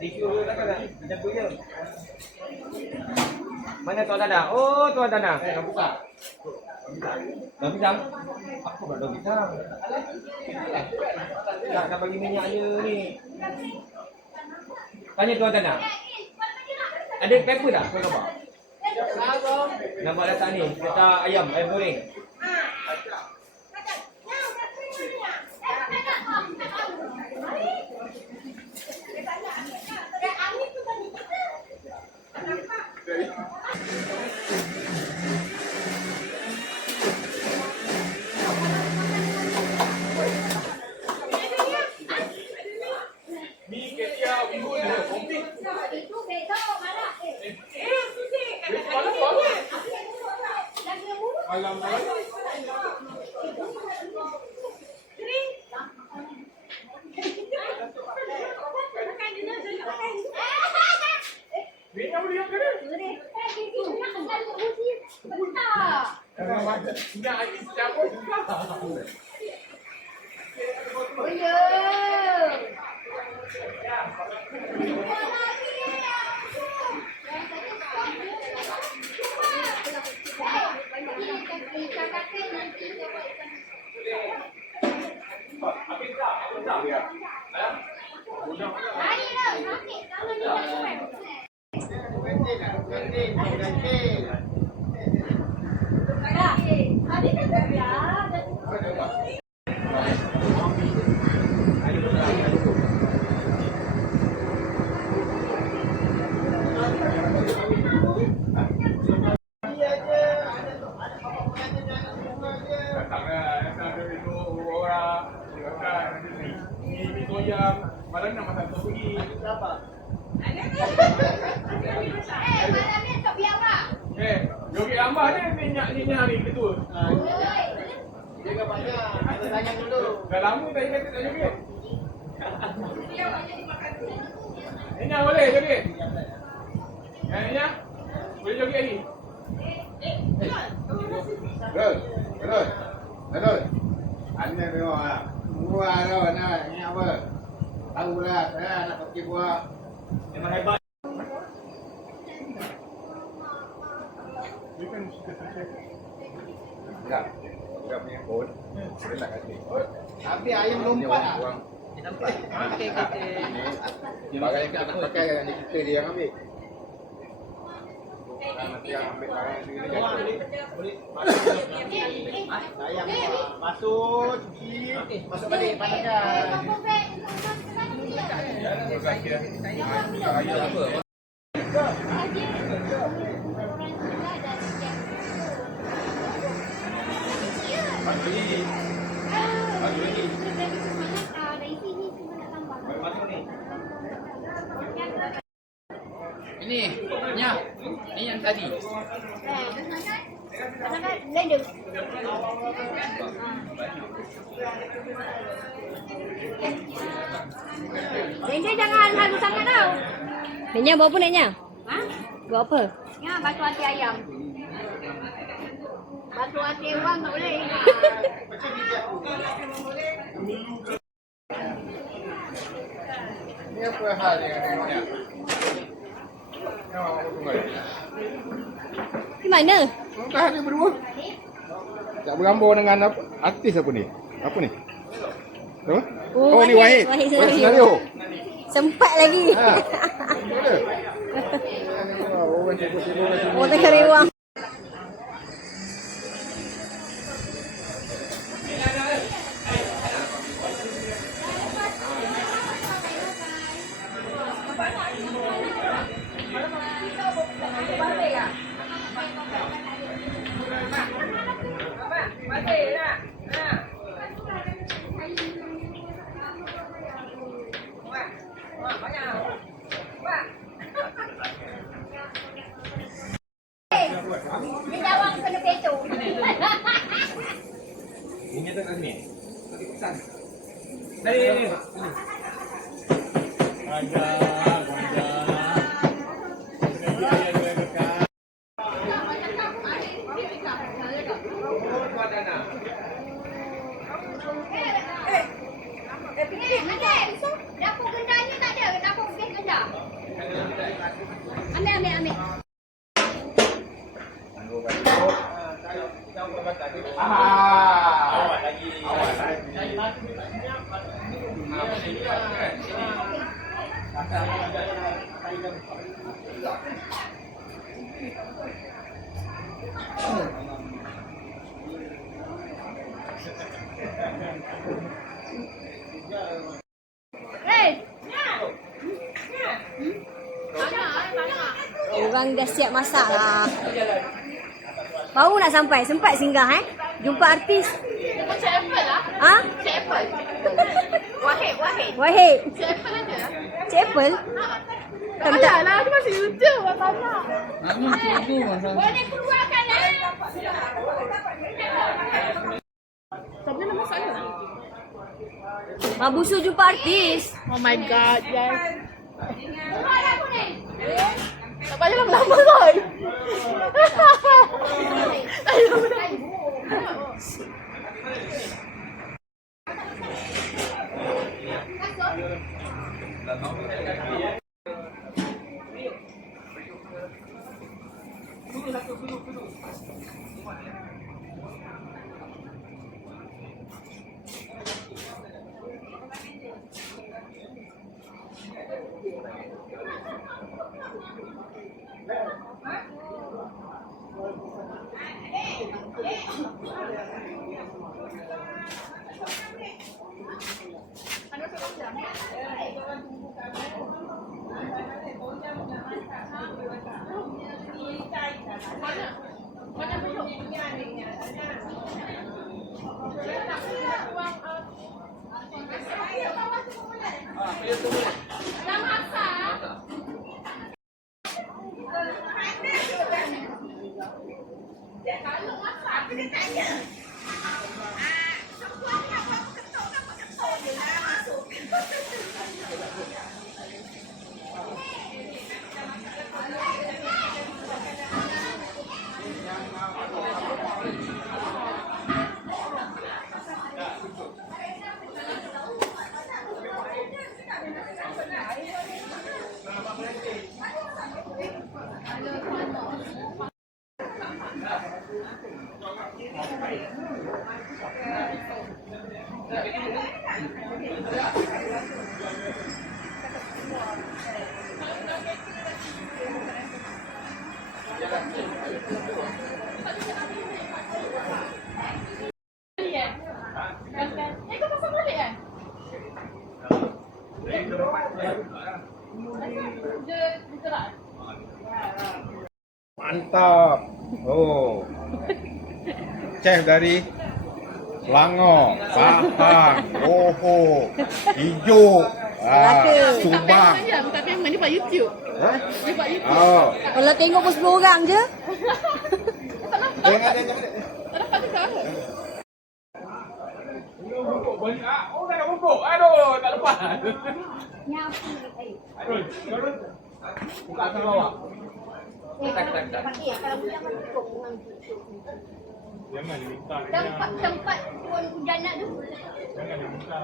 Tisu dulu takkan tak? Macam tu je. Mana Tuan Dana? Oh, Tuan Dana. Dah buka. Daun pisang? Apa pula daun pisang? Nak bagi minyak je ni. Tanya Tuan Dana. Ada pepper tak? Kau nampak? Nampak letak ni. Letak ayam goreng. Malam nak masak tu pergi. Siapa? Malam ni tak biar apa? Joget lambat ni minyak ni betul. Jaga banyak. Ada tanya dulu. Dah lama tadi kata tak joget. Ini boleh joget. Ini boleh joget lagi. Betul. Anda tengok ah. Buah tau nak ni apa? Tahulah saya nak pakai buah. Memang hebat. Tak. Enggak punya phone. Boleh tak kasih? Habis ayam lompat ah. Nampak. Okey. Barang yang kita pakai yang kita dia yang ambil. Nanti yang ambil barang yang sendiri kan. Ayam masuk, cuci, masuk balik panaskan. Ini yang tadi. Blender. Blender jangan halu sangat tau. Nenya buat apa Nenya? Ha? Buat apa? Ya, batu hati ayam. Batu hati orang tak boleh. Ni apa hal yang tengoknya? Yang awak tunggu. Di mana? Entah dia berdua. Tak bergambar dengan apa? Artis apa ni? Apa ni? Apa? Oh, ni Wahid. Wahid Wahid senario. Sempat lagi. Ha. Ada. Orang sibuk-sibuk kat sini. Oh, tengah rewang. Dia jawab kena peto. Ini tak sini. Dari. Dapur gendanya tak ada, dapur gas rendah. Orang dah siap masak lah. Baru nak sampai. Sempat singgah jumpa artis. Cik Apple lah. Ha? Cik Apple. Wahid. Wahid. Cik Apple ada. Cik Apple? Tak Alah lah, dia masih YouTube. Apa nak? Boleh keluarkan lah. Tapi nama saya. Mabusu jumpa artis. Oh my god, guys. Keluar lah aku ni. Tak payah lama-lama kan? Mantap. Oh. Chef dari Selangor, Pahang, Johor, Ijuk, Subang. Bukan payment, dia buat YouTube. Dia buat YouTube. Oh. Kalau tengok pun 10 orang je. Jangan. Tak dapat juga. Bungkuk balik. Oh, tak nak bungkuk. Aduh, tak lepas. Aduh, turun. Buka atas bawah. Jangan minta. Tempat pun hujanan tu. Jangan minta.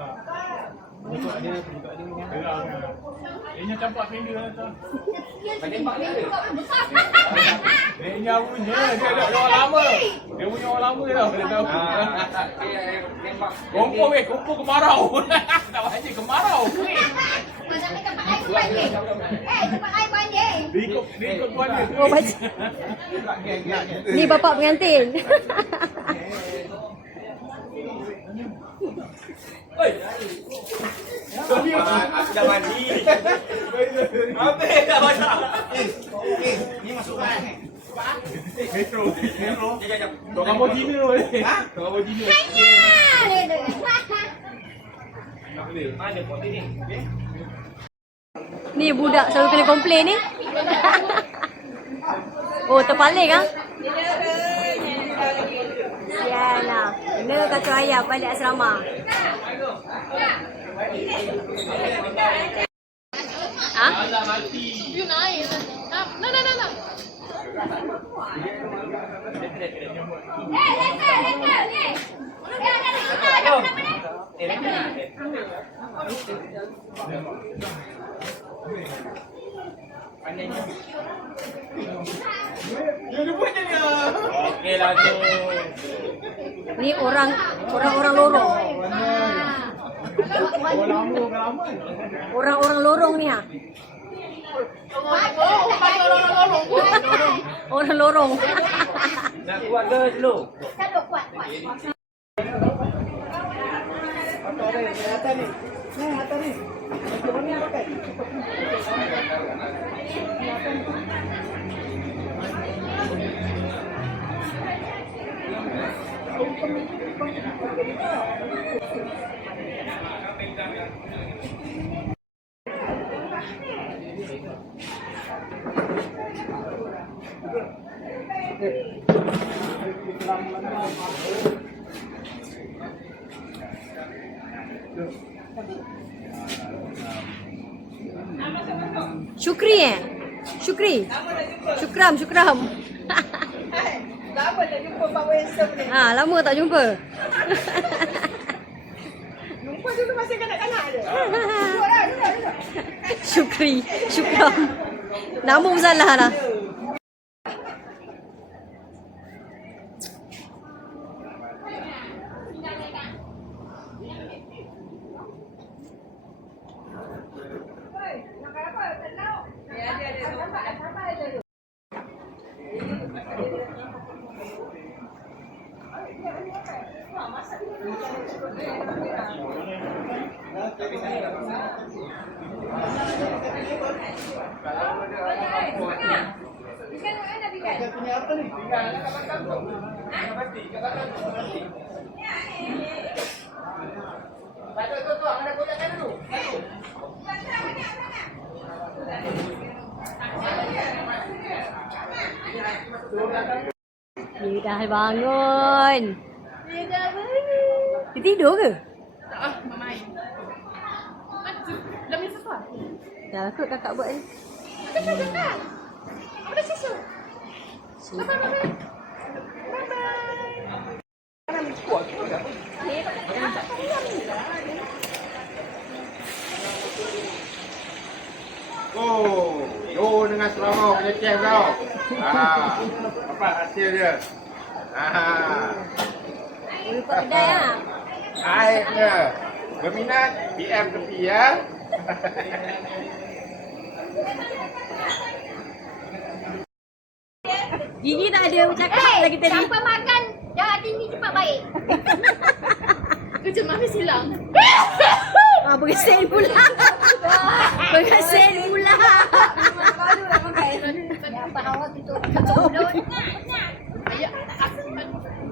Buka dia. Gerak dia. Dia campak finger lah tu. Dia punya. Dia ada orang lama. Dia punya orang lama tau. Dia tahu. Kumpul kemarau. Tak banyak kemarau. Mana ni tempat air banjir. Tempat air banjir. Dia ikut tuan dia. Oh, baca. Ni bapak pengantin. Aku dah mandi. Habis dah baca. Ni masuk mana ni? Metro. Jap. Tok kamu Cina boleh. Tok kamu Cina. Ada pot ni. Ni budak selalu kena komplain ni. Oh, terpaling ah. Sialah. Kena kacau ayam balik asrama. Ha? You naik. Nak. Letak ni. Dia buat je dia. Okeylah tu. Ni orang lorong. Orang lama. Orang-orang lorong ni ha. Orang lorong. Nak kuat ke slow? Kalau kuat. Syukri Syukri. Syukram. Lama tak jumpa Pak Wesem ni. Ha, lama tak jumpa. Jumpa dulu masa kanak-kanak ada. Syukram. Nama pun salah lah. Dia dah bangun. Dia tidur ke? Tak, main. Dah main sofa. Dah lah kot kakak buat ni. Kakak. Ada susu. Oh, yo dengan Selangor punya chef kau. Apa hasil dia? Boleh buat kedai lah. Air dia. Berminat PM tepi ya. Gigi tak ada bercakap lagi tadi. Siapa makan darah tinggi cepat baik. Kerja mami silang. Bergeser pula. Bergeser pula. Apa awak tutup mulut. Ayah.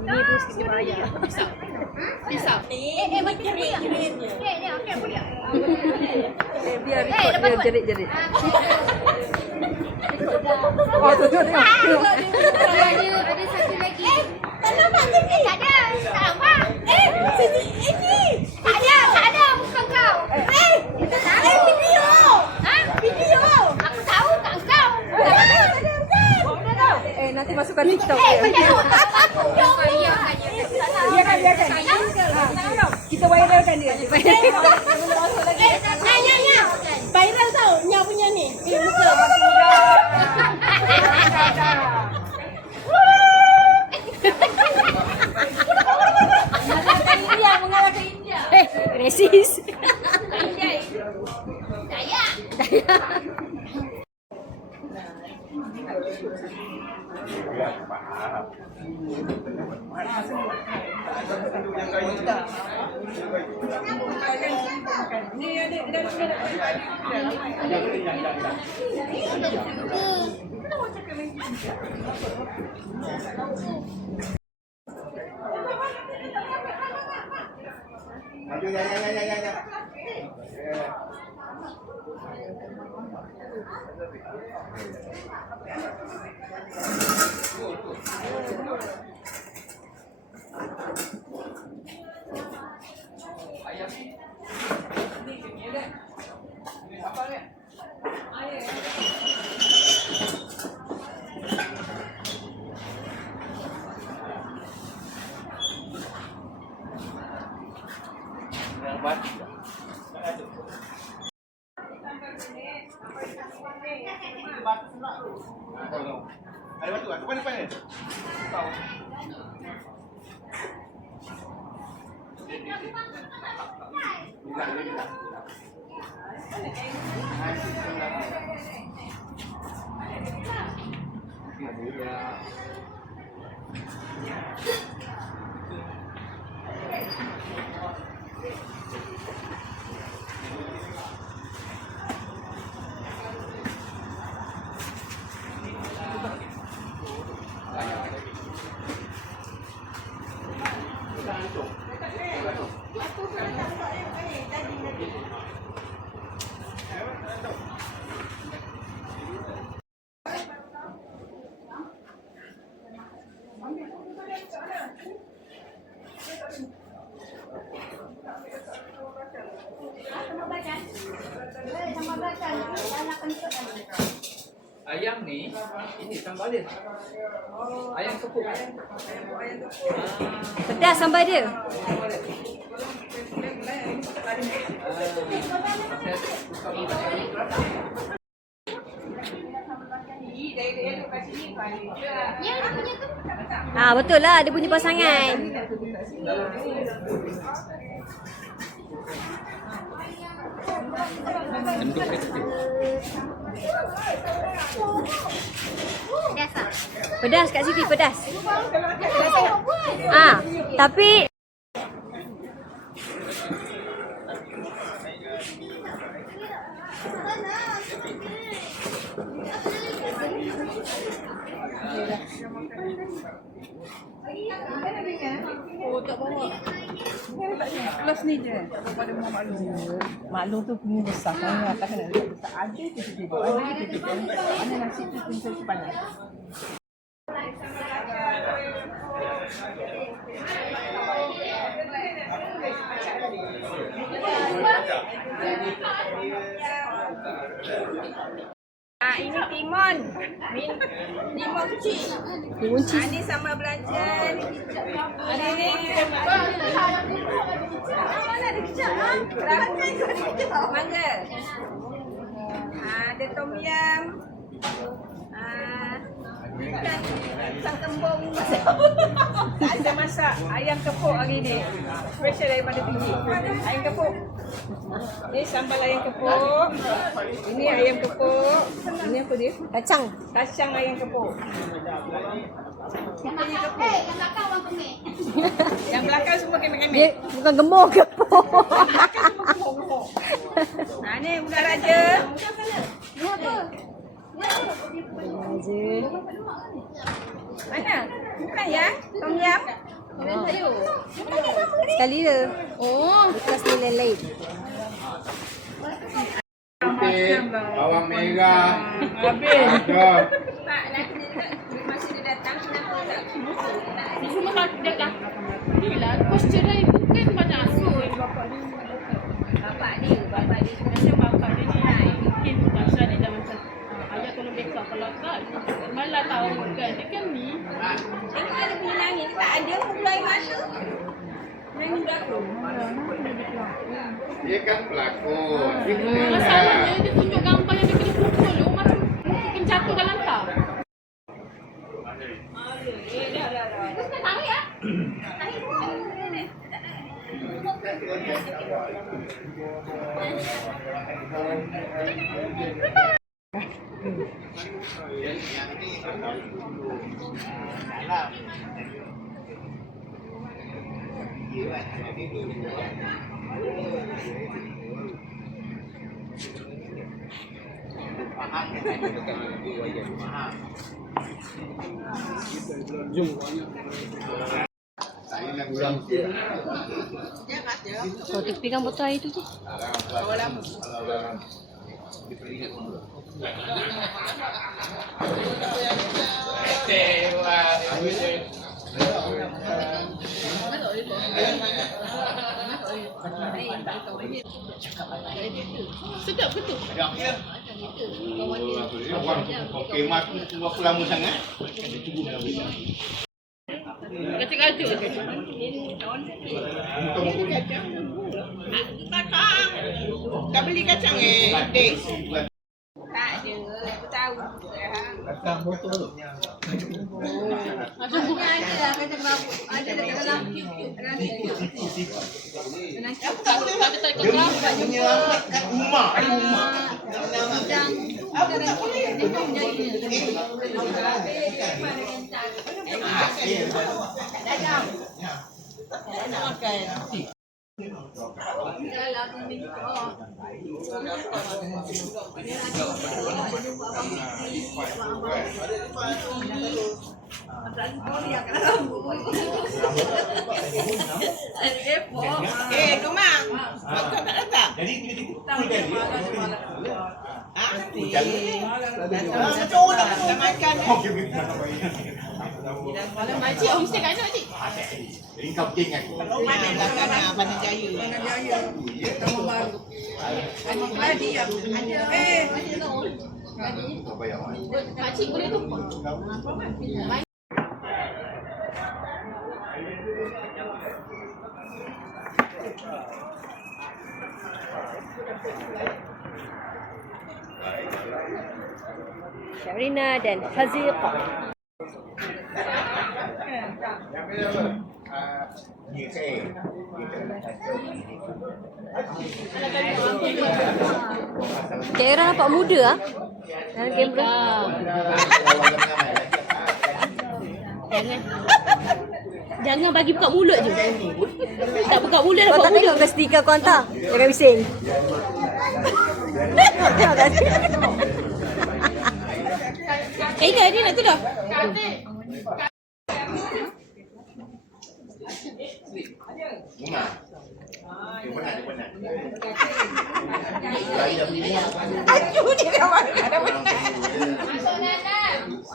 Ni pun sikit bahaya. Pisau. Macam ni. Okey, boleh. Biar dia jerit-jerit. Oh, tu tengok. Ada satu lagi. Tak nampak sini. Tak ada. Tak nampak. Sini. Ini. Tak ada. Bukan kau. Video. Ha? Video. Aku tahu tak kau. Nanti masukkan TikTok. Biarkan. Kita viralkan dia. Viral tau, Nya punya ni. Muka. Mengalahkan India. Resis. Daya. Ada batu kat depan ni. Ayam ni, ini sambal dia. Ayam kepuk. Pedas sambal dia. Ah, betul lah, dia punya pasangan. Pedas Kak Siti, pedas. Ah, tapi Oh, tak bawa. Kelas ni je. Pada rumah maklum. Maklum tu punya besar. Kalau atas kena letak besar. Ada tu tiba-tiba. Ada tiba-tiba. Mana nasi tu pun panas. Ini timun. Timun kecil. timun cik. Ini sama belanja. Ini mana ada kecap? Mangga. Ada tom yam. Pisang kembung. Ada masak ayam kepuk hari ni. Special daripada Fiji. Ayam kepuk. Ini sambal ayam kepuk. Ini ayam kepuk. Ini apa dia? Kacang. Kacang ayam kepuk. Yang belakang orang kemik. Yang belakang semua kemek-kemek. Dia bukan gemuk ke apa? Ni budak raja. Ni apa? Mana? Bukan ya? Tom yam. Sekali je. Oh, kelas ni lain-lain. Putih, bawang merah. Habis. Ada. Tak, nanti masa dia datang, kenapa tak? Semua kaki dia dah. Bila kos cerai bukan banyak asuh bapak dia. Bapak dia Rasa bapak dia ni mungkin pasal dia dah macam ayah tolong backup kalau tak malah tahu kan dia kan ni. tengok ada punya nangis. Tak ada pula air mata. Nangis berapa? Dia kan pelakon. Dia kena Masalahnya dia tunjuk gambar yang dia kena pukul tu macam mungkin jatuh dalam tau. Tarik ya? Saya nak ulang. Kau pegang botol air tu je. Sedap betul. Okey, mak tu berapa lama sangat? Kacang-kacang. Tak beli kacang adik. Tak ada. Aku tahu. Datang motor. Aku tak ada tak ikut Menyelamatkan rumah. Kemang. Kau tak datang? Macam orang tak makan. Makcik, homestay kat mana cik? Ini kau ingat. Mana belakang Bandar Jaya. Makcik boleh tu. Sharina dan Haziqah. Yang bila apa? Ya, saya. Cik Ira nampak muda ah. Dalam kamera. Jangan bagi buka mulut je. Tak buka mulut Kau dapat tak mulut. tengok ke stiker kau hantar? Jangan bising. Tengok tak? Ingat ni nak tu dah. Rumah. Dia penat. Lari dah beli. Aduh, dia dah mana? Ada benar.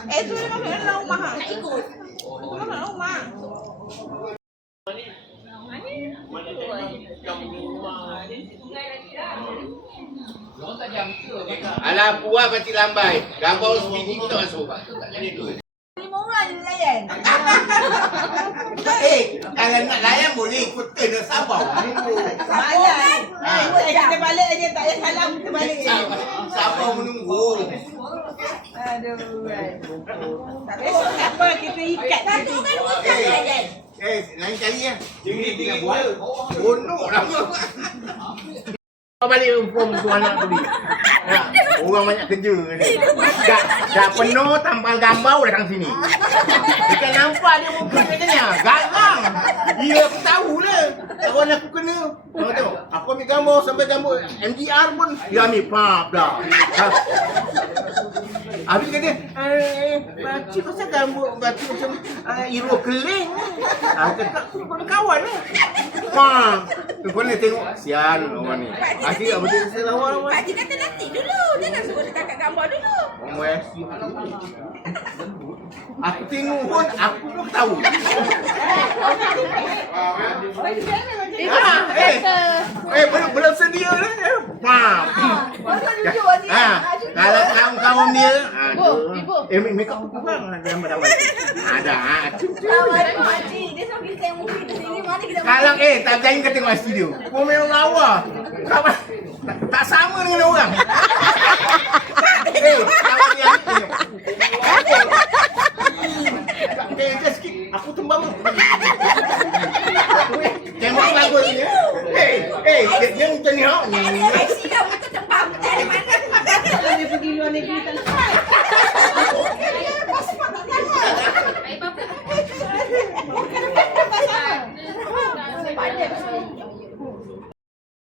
Tu memang kena rumah. Tak ikut. Kena rumah. Alah puas pasti lambai. Gambar speedy tu tak masuk. Tak jadi tu. 5 orang je layan. Kalau nak layan boleh ikut kena sabar. Malam. Kita balik aja tak payah salam kita balik. Sabar menunggu. Aduh. Besok apa kita ikat. Satu kan hutang layan. Lain kali ya. Jadi tinggal buat. Bonok lah. Kau balik inform tu anak tu ni. Orang banyak kerja ni. Dah penuh tampal gambar datang sini. Kita nampak dia muka katanya. Garang. Dia aku tahu lah. Kawan aku kena. Kau tengok. Aku ambil gambar sampai gambar MGR pun. Dia ambil pap dah. Habis kata, baca pasal gambar baca macam hero keling. Cakap kawan lah. Pap. Kau ni tengok. Sian orang ni. Asyik tak betul selawar. Pakcik kata nanti dulu. Jangan suruh dia tangkap gambar dulu. Aku tengok pun, aku pun tahu. Belum sedia lah. Faham. Kalau kawan-kawan dia, make up tu kurang lah gambar-gambar. Ada. Pakcik, dia suruh kita yang movie di sini. Mana kita Kalau tak berjaya kau tengok studio. Kau memang lawa. Tak sama dengan orang. Kawan dia tengok. Just sikit. Aku tembam. Tembak bagus ni. Dia macam ni. Aksi kamu tu tembak. Dari mana? Dia pergi luar negeri tak lepas. Pasport tak lepas.